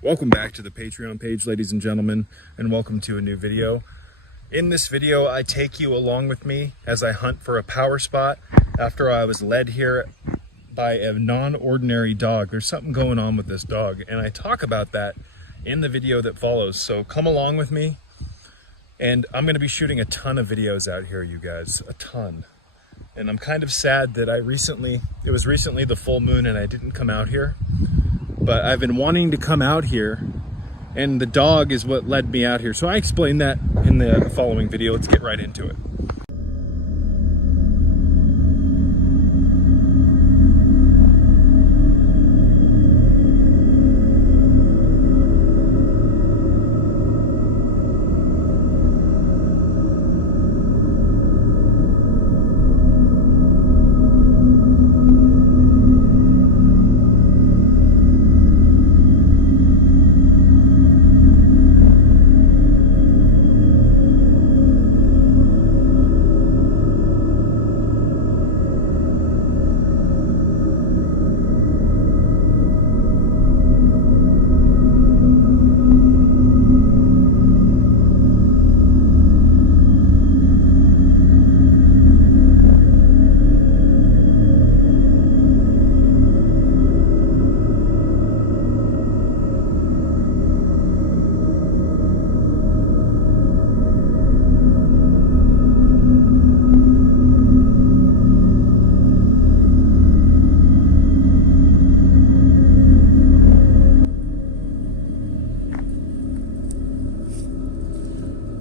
Welcome back to the Patreon page, ladies and gentlemen, and welcome to a new video. In this video, I take you along with me as I hunt for a power spot after I was led here by a non-ordinary dog. There's something going on with this dog, and I talk about that in the video that follows. So come along with me, and I'm going to be shooting a ton of videos out here, you guys, a ton. And I'm kind of sad that it was recently the full moon and I didn't come out here. But I've been wanting to come out here, and the dog is what led me out here. So I explained that in the following video. Let's get right into it.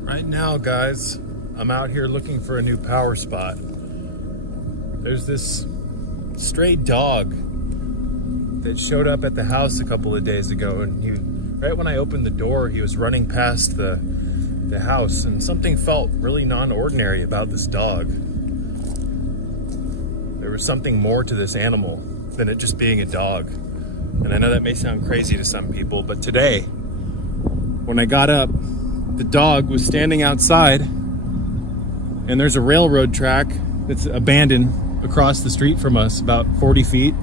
Right now, guys, I'm out here looking for a new power spot. There's this stray dog that showed up at the house a couple of days ago, and right when I opened the door, he was running past the house, and something felt really non-ordinary about this dog. There was something more to this animal than it just being a dog. And I know that may sound crazy to some people, but today, when I got up, the dog was standing outside, and there's a railroad track that's abandoned across the street from us, about 40 feet.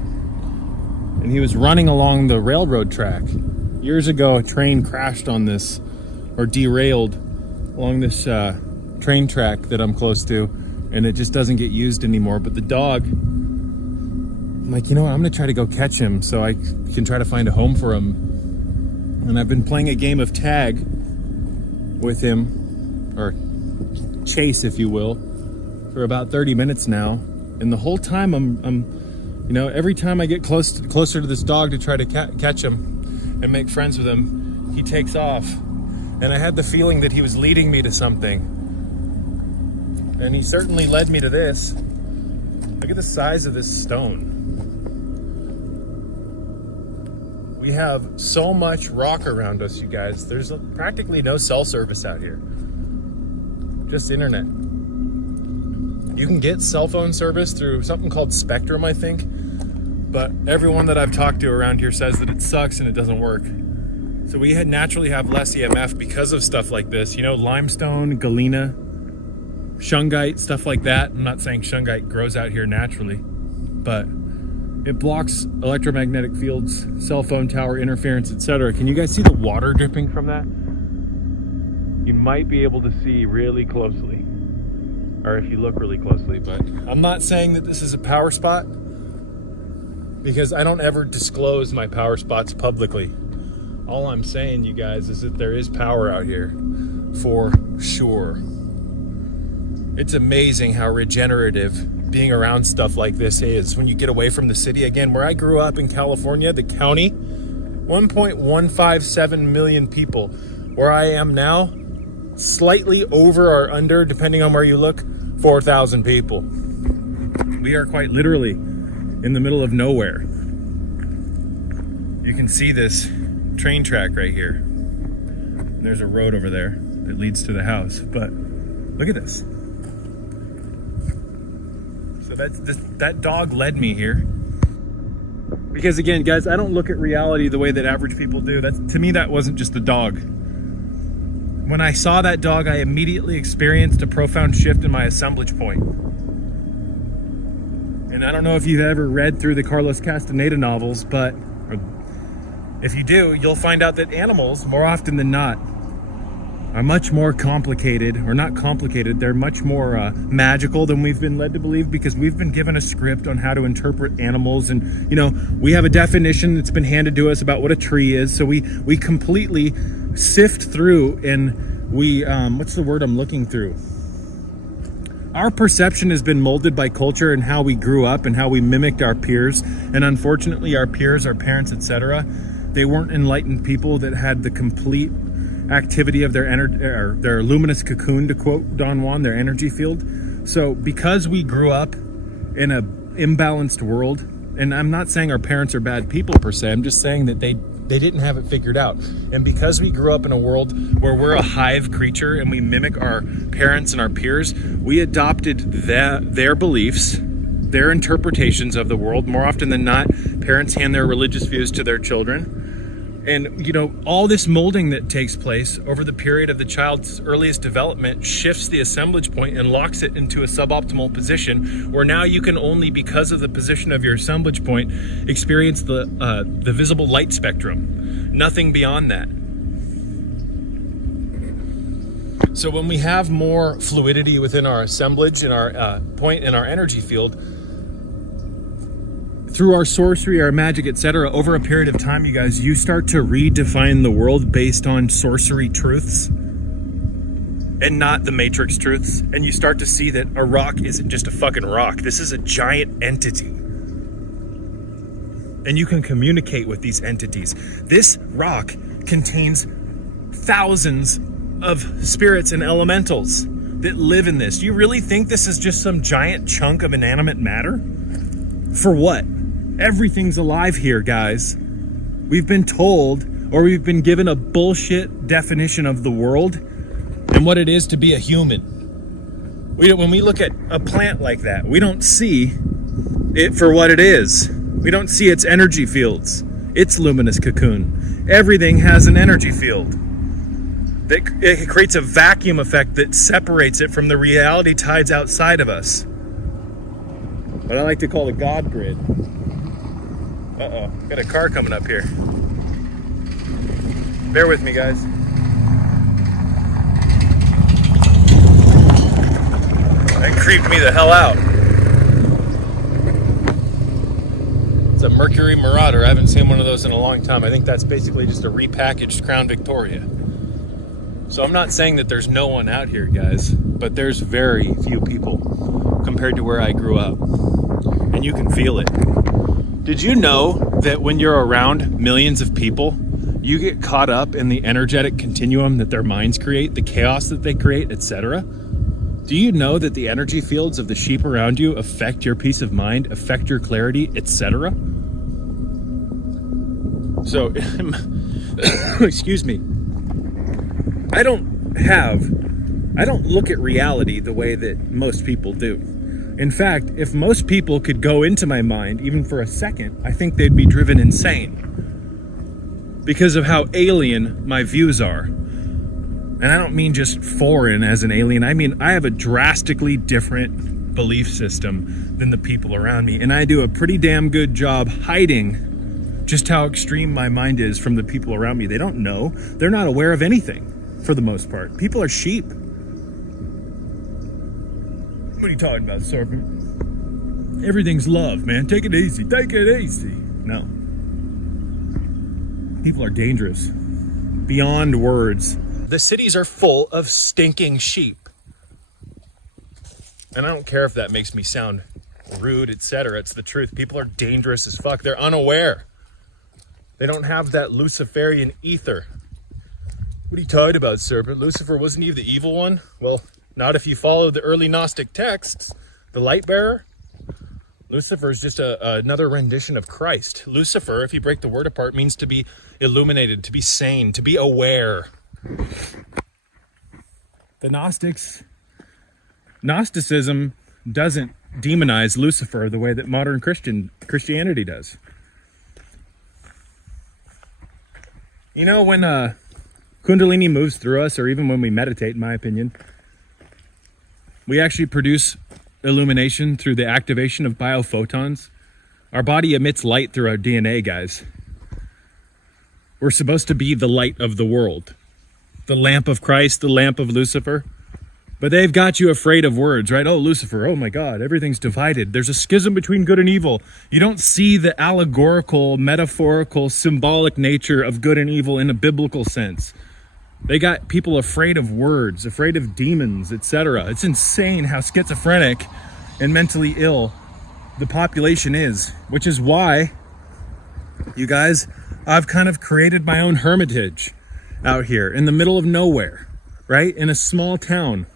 And he was running along the railroad track. Years ago, a train crashed on this, or derailed along this train track that I'm close to, and it just doesn't get used anymore. But the dog, I'm like, you know what, I'm gonna try to go catch him so I can try to find a home for him. And I've been playing a game of tag with him, or chase if you will, for about 30 minutes now, and the whole time I'm you know, every time I get closer to this dog to try to catch him and make friends with him, he takes off. And I had the feeling that he was leading me to something, and he certainly led me to this. Look at the size of this stone. We have so much rock around us, you guys. There's practically no cell service out here. Just internet. You can get cell phone service through something called Spectrum, I think. But everyone that I've talked to around here says that it sucks and it doesn't work. So we naturally have less EMF because of stuff like this. You know, limestone, galena, shungite, stuff like that. I'm not saying shungite grows out here naturally, but it blocks electromagnetic fields, cell phone tower interference, etc. Can you guys see the water dripping from that? You might be able to see really closely, or if you look really closely, but I'm not saying that this is a power spot because I don't ever disclose my power spots publicly. All I'm saying, you guys, is that there is power out here for sure. It's amazing how regenerative being around stuff like this is when you get away from the city. Again, where I grew up in California, the county, 1.157 million people. Where I am now, slightly over or under, depending on where you look, 4,000 people. We are quite literally in the middle of nowhere. You can see this train track right here. There's a road over there that leads to the house, but look at this. So that dog led me here. Because again, guys, I don't look at reality the way that average people do. To me, that wasn't just a dog. When I saw that dog, I immediately experienced a profound shift in my assemblage point. And I don't know if you've ever read through the Carlos Castaneda novels, but If you do, you'll find out that animals, more often than not, are much more complicated, or not complicated, they're much more magical than we've been led to believe, because we've been given a script on how to interpret animals. And, you know, we have a definition that's been handed to us about what a tree is. So we completely sift through, and we, what's the word I'm looking through? Our perception has been molded by culture and how we grew up and how we mimicked our peers. And unfortunately, our peers, our parents, etc., they weren't enlightened people that had the complete activity of their their luminous cocoon, to quote Don Juan, their energy field. So because we grew up in a imbalanced world, and I'm not saying our parents are bad people per se, I'm just saying that they didn't have it figured out. And because we grew up in a world where we're a hive creature and we mimic our parents and our peers, we adopted their beliefs, their interpretations of the world. More often than not, parents hand their religious views to their children. And, you know, all this molding that takes place over the period of the child's earliest development shifts the assemblage point and locks it into a suboptimal position, where now you can only, because of the position of your assemblage point, experience the visible light spectrum. Nothing beyond that. So when we have more fluidity within our assemblage and our point in our energy field, through our sorcery, our magic, etc., over a period of time, you guys, you start to redefine the world based on sorcery truths and not the matrix truths. And you start to see that a rock isn't just a fucking rock. This is a giant entity. And you can communicate with these entities. This rock contains thousands of spirits and elementals that live in this. Do you really think this is just some giant chunk of inanimate matter? For what? Everything's alive here, guys. We've been told, or we've been given a bullshit definition of the world and what it is to be a human. When we look at a plant like that, we don't see it for what it is. We don't see its energy fields, its luminous cocoon. Everything has an energy field. It creates a vacuum effect that separates it from the reality tides outside of us. What I like to call the God grid. Uh-oh, got a car coming up here. Bear with me, guys. That creeped me the hell out. It's a Mercury Marauder. I haven't seen one of those in a long time. I think that's basically just a repackaged Crown Victoria. So I'm not saying that there's no one out here, guys, but there's very few people compared to where I grew up. And you can feel it. Did you know that when you're around millions of people, you get caught up in the energetic continuum that their minds create, the chaos that they create, etc.? Do you know that the energy fields of the sheep around you affect your peace of mind, affect your clarity, etc.? So, excuse me. I don't look at reality the way that most people do. In fact, if most people could go into my mind, even for a second, I think they'd be driven insane because of how alien my views are. And I don't mean just foreign as an alien. I mean, I have a drastically different belief system than the people around me. And I do a pretty damn good job hiding just how extreme my mind is from the people around me. They don't know. They're not aware of anything for the most part. People are sheep. What are you talking about, Serpent? Everything's love, man. Take it easy. Take it easy. No. People are dangerous. Beyond words. The cities are full of stinking sheep. And I don't care if that makes me sound rude, etc. It's the truth. People are dangerous as fuck. They're unaware. They don't have that Luciferian ether. What are you talking about, Serpent? Lucifer, wasn't he the evil one? Well, not if you follow the early Gnostic texts. The light bearer. Lucifer is just another rendition of Christ. Lucifer, if you break the word apart, means to be illuminated, to be sane, to be aware. The Gnosticism doesn't demonize Lucifer the way that modern Christianity does. You know, when Kundalini moves through us, or even when we meditate, in my opinion, we actually produce illumination through the activation of biophotons. Our body emits light through our DNA, guys. We're supposed to be the light of the world, the lamp of Christ, the lamp of Lucifer. But they've got you afraid of words, right? Oh, Lucifer, oh my God, everything's divided. There's a schism between good and evil. You don't see the allegorical, metaphorical, symbolic nature of good and evil in a biblical sense. They got people afraid of words, afraid of demons, etc. It's insane how schizophrenic and mentally ill the population is, which is why, you guys, I've kind of created my own hermitage out here in the middle of nowhere, right? In a small town.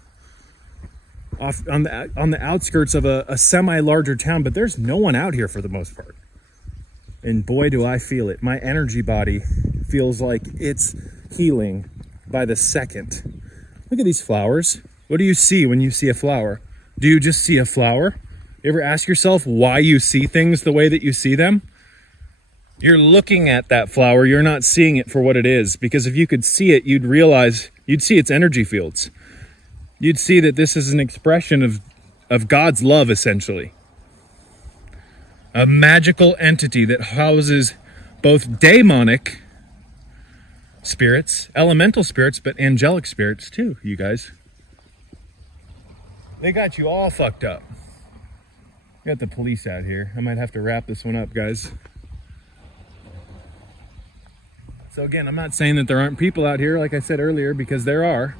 Off on the outskirts of a semi-larger town, but there's no one out here for the most part. And boy, do I feel it. My energy body feels like it's healing by the second. Look at these flowers. What do you see when you see a flower? Do you just see a flower? You ever ask yourself why you see things the way that you see them? You're looking at that flower, you're not seeing it for what it is. Because if you could see it, you'd realize, you'd see its energy fields. You'd see that this is an expression of God's love, essentially. A magical entity that houses both demonic spirits, elemental spirits, but angelic spirits too, you guys. They got you all fucked up. Got the police out here. I might have to wrap this one up, guys. So again, I'm not saying that there aren't people out here, like I said earlier, because there are.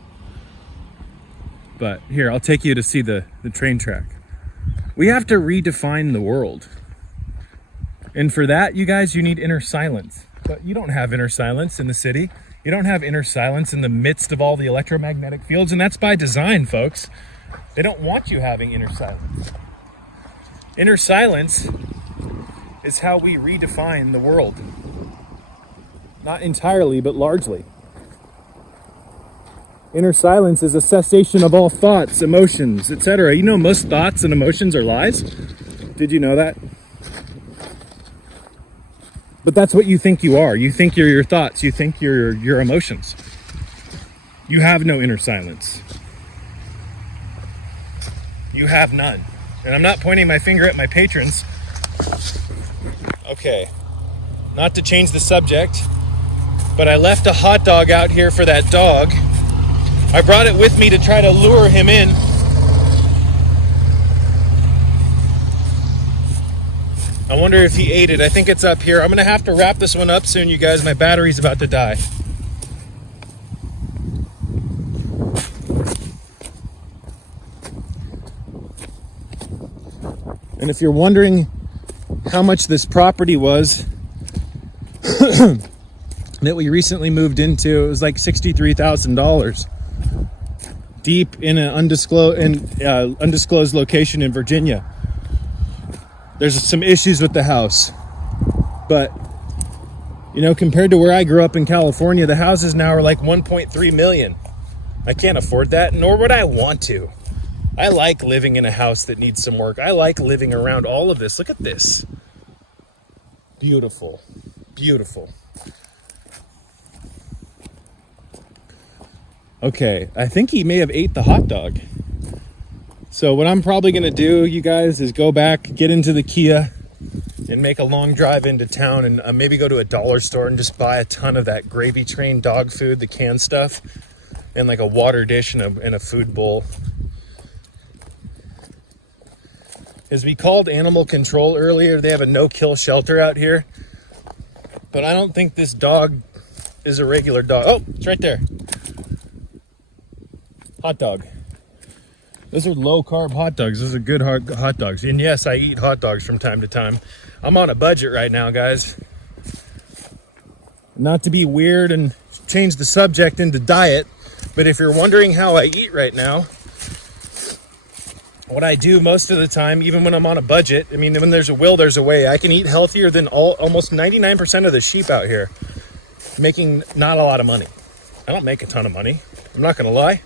But here, I'll take you to see the train track. We have to redefine the world. And for that, you guys, you need inner silence. But you don't have inner silence in the city. You don't have inner silence in the midst of all the electromagnetic fields. And that's by design, folks. They don't want you having inner silence. Inner silence is how we redefine the world. Not entirely, but largely. Inner silence is a cessation of all thoughts, emotions, etc. You know most thoughts and emotions are lies? Did you know that? But that's what you think you are. You think you're your thoughts. You think you're your emotions. You have no inner silence. You have none. And I'm not pointing my finger at my patrons. Okay. Not to change the subject, but I left a hot dog out here for that dog. I brought it with me to try to lure him in. I wonder if he ate it. I think it's up here. I'm gonna have to wrap this one up soon, you guys. My battery's about to die. And if you're wondering how much this property was that we recently moved into, it was like $63,000. Deep in an undisclosed location in Virginia. There's some issues with the house, but you know, compared to where I grew up in California, the houses now are like 1.3 million. I can't afford that, nor would I want to. I like living in a house that needs some work. I like living around all of this. Look at this. Beautiful, beautiful. Okay, I think he may have ate the hot dog. So what I'm probably gonna do, you guys, is go back, get into the Kia, and make a long drive into town, and maybe go to a dollar store and just buy a ton of that gravy train dog food, the canned stuff, and like a water dish and a food bowl. As we called animal control earlier, they have a no-kill shelter out here, but I don't think this dog is a regular dog. Oh, it's right there. Hot dog. Those are low-carb hot dogs. Those are good hot dogs. And yes, I eat hot dogs from time to time. I'm on a budget right now, guys. Not to be weird and change the subject into diet, but if you're wondering how I eat right now, what I do most of the time, even when I'm on a budget, I mean, when there's a will, there's a way. I can eat healthier than almost 99% of the sheep out here, making not a lot of money. I don't make a ton of money. I'm not going to lie.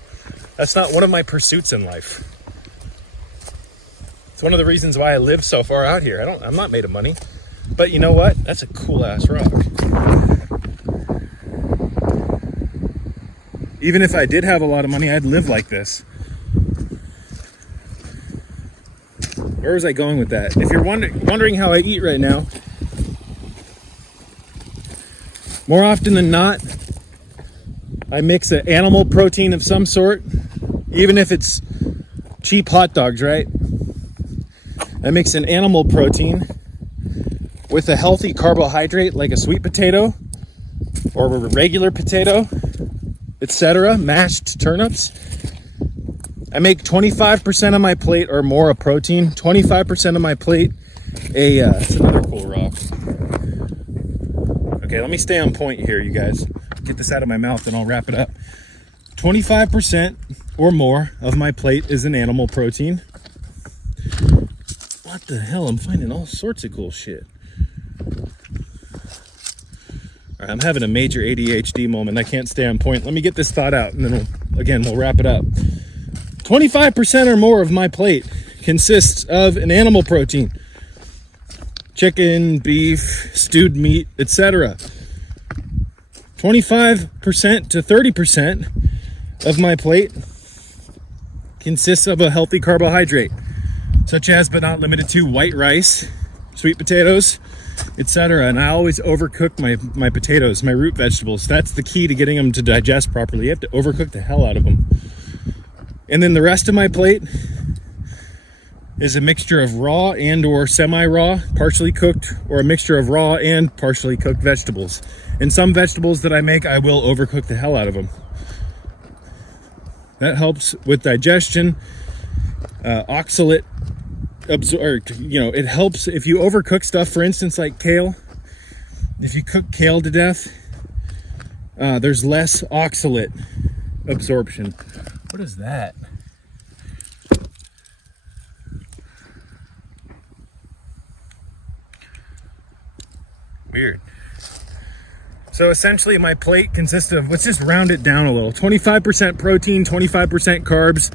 That's not one of my pursuits in life. It's one of the reasons why I live so far out here. I'm not made of money. But you know what? That's a cool ass rock. Even if I did have a lot of money, I'd live like this. Where was I going with that? If you're wondering how I eat right now, More often than not, I mix an animal protein of some sort, even if it's cheap hot dogs, right? I mix an animal protein with a healthy carbohydrate like a sweet potato or a regular potato, etc., mashed turnips. I make 25% of my plate or more a protein, 25% of my plate it's another cool rock. Okay, let me stay on point here, you guys. Get this out of my mouth and I'll wrap it up. 25% or more of my plate is an animal protein. What the hell? I'm finding all sorts of cool shit. All right, I'm having a major ADHD moment. I can't stay on point. Let me get this thought out and then we'll wrap it up. 25% or more of my plate consists of an animal protein. Chicken, beef, stewed meat, etc. 25% to 30% of my plate consists of a healthy carbohydrate, such as but not limited to white rice, sweet potatoes, etc. And I always overcook my potatoes, my root vegetables. That's the key to getting them to digest properly. You have to overcook the hell out of them. And then the rest of my plate is a mixture of raw and or semi-raw, partially cooked, or a mixture of raw and partially cooked vegetables. And some vegetables that I make, I will overcook the hell out of them. That helps with digestion, oxalate, it helps if you overcook stuff, for instance, like kale. If you cook kale to death, there's less oxalate absorption. What is that? Weird. So essentially my plate consists of, let's just round it down a little, 25% protein, 25% carbs,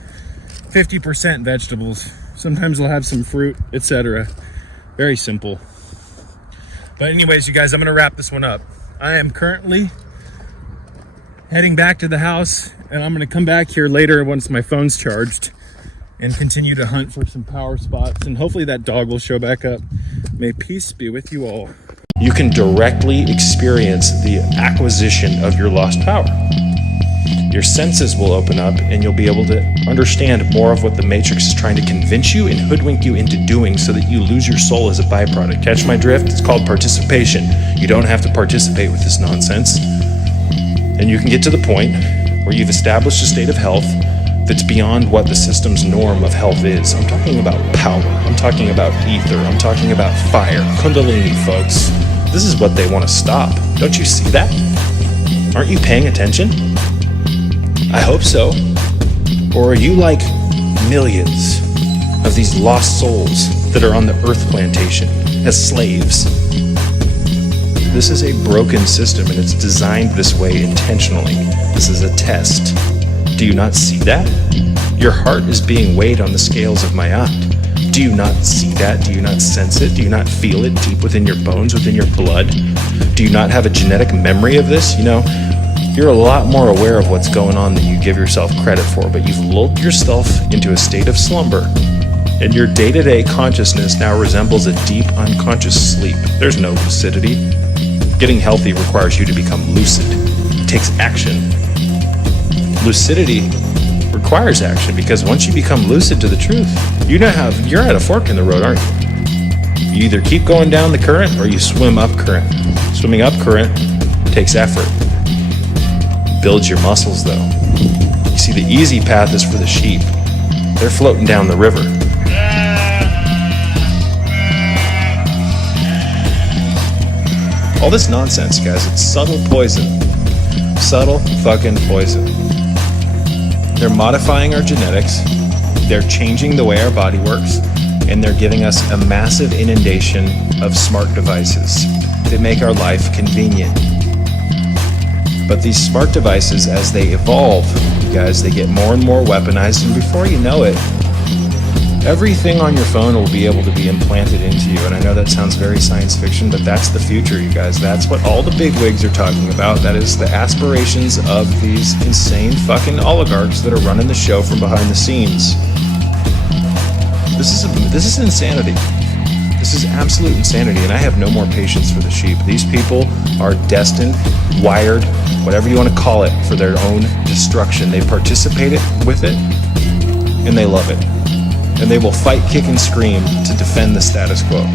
50% vegetables. Sometimes I'll have some fruit, etc. Very simple. But anyways, you guys, I'm gonna wrap this one up. I am currently heading back to the house, and I'm gonna come back here later once my phone's charged and continue to hunt for some power spots, and hopefully that dog will show back up. May peace be with you all. You can directly experience the acquisition of your lost power. Your senses will open up and you'll be able to understand more of what the Matrix is trying to convince you and hoodwink you into doing so that you lose your soul as a byproduct. Catch my drift? It's called participation. You don't have to participate with this nonsense. And you can get to the point where you've established a state of health that's beyond what the system's norm of health is. I'm talking about power. I'm talking about ether. I'm talking about fire. Kundalini, folks. This is what they want to stop. Don't you see that? Aren't you paying attention? I hope so. Or are you like millions of these lost souls that are on the earth plantation as slaves? This is a broken system and it's designed this way intentionally. This is a test. Do you not see that? Your heart is being weighed on the scales of Mayat. Do you not see that? Do you not sense it? Do you not feel it deep within your bones, within your blood? Do you not have a genetic memory of this? You know, you're a lot more aware of what's going on than you give yourself credit for, but you've lulled yourself into a state of slumber, and your day-to-day consciousness now resembles a deep unconscious sleep. There's no lucidity. Getting healthy requires you to become lucid. It takes action. Lucidity requires action, because once you become lucid to the truth, you're at a fork in the road, aren't you? You either keep going down the current or you swim up current. Swimming up current takes effort. Builds your muscles, though. You see, the easy path is for the sheep. They're floating down the river. All this nonsense, guys, it's subtle poison. Subtle fucking poison. They're modifying our genetics, they're changing the way our body works, and they're giving us a massive inundation of smart devices that make our life convenient. But these smart devices, as they evolve, you guys, they get more and more weaponized, and before you know it, everything on your phone will be able to be implanted into you. And I know that sounds very science fiction, but that's the future, you guys. That's what all the bigwigs are talking about. That is the aspirations of these insane fucking oligarchs that are running the show from behind the scenes. This is insanity. This is absolute insanity, and I have no more patience for the sheep. These people are destined, wired, whatever you want to call it, for their own destruction. They participate with it, and they love it. And they will fight, kick, and scream to defend the status quo.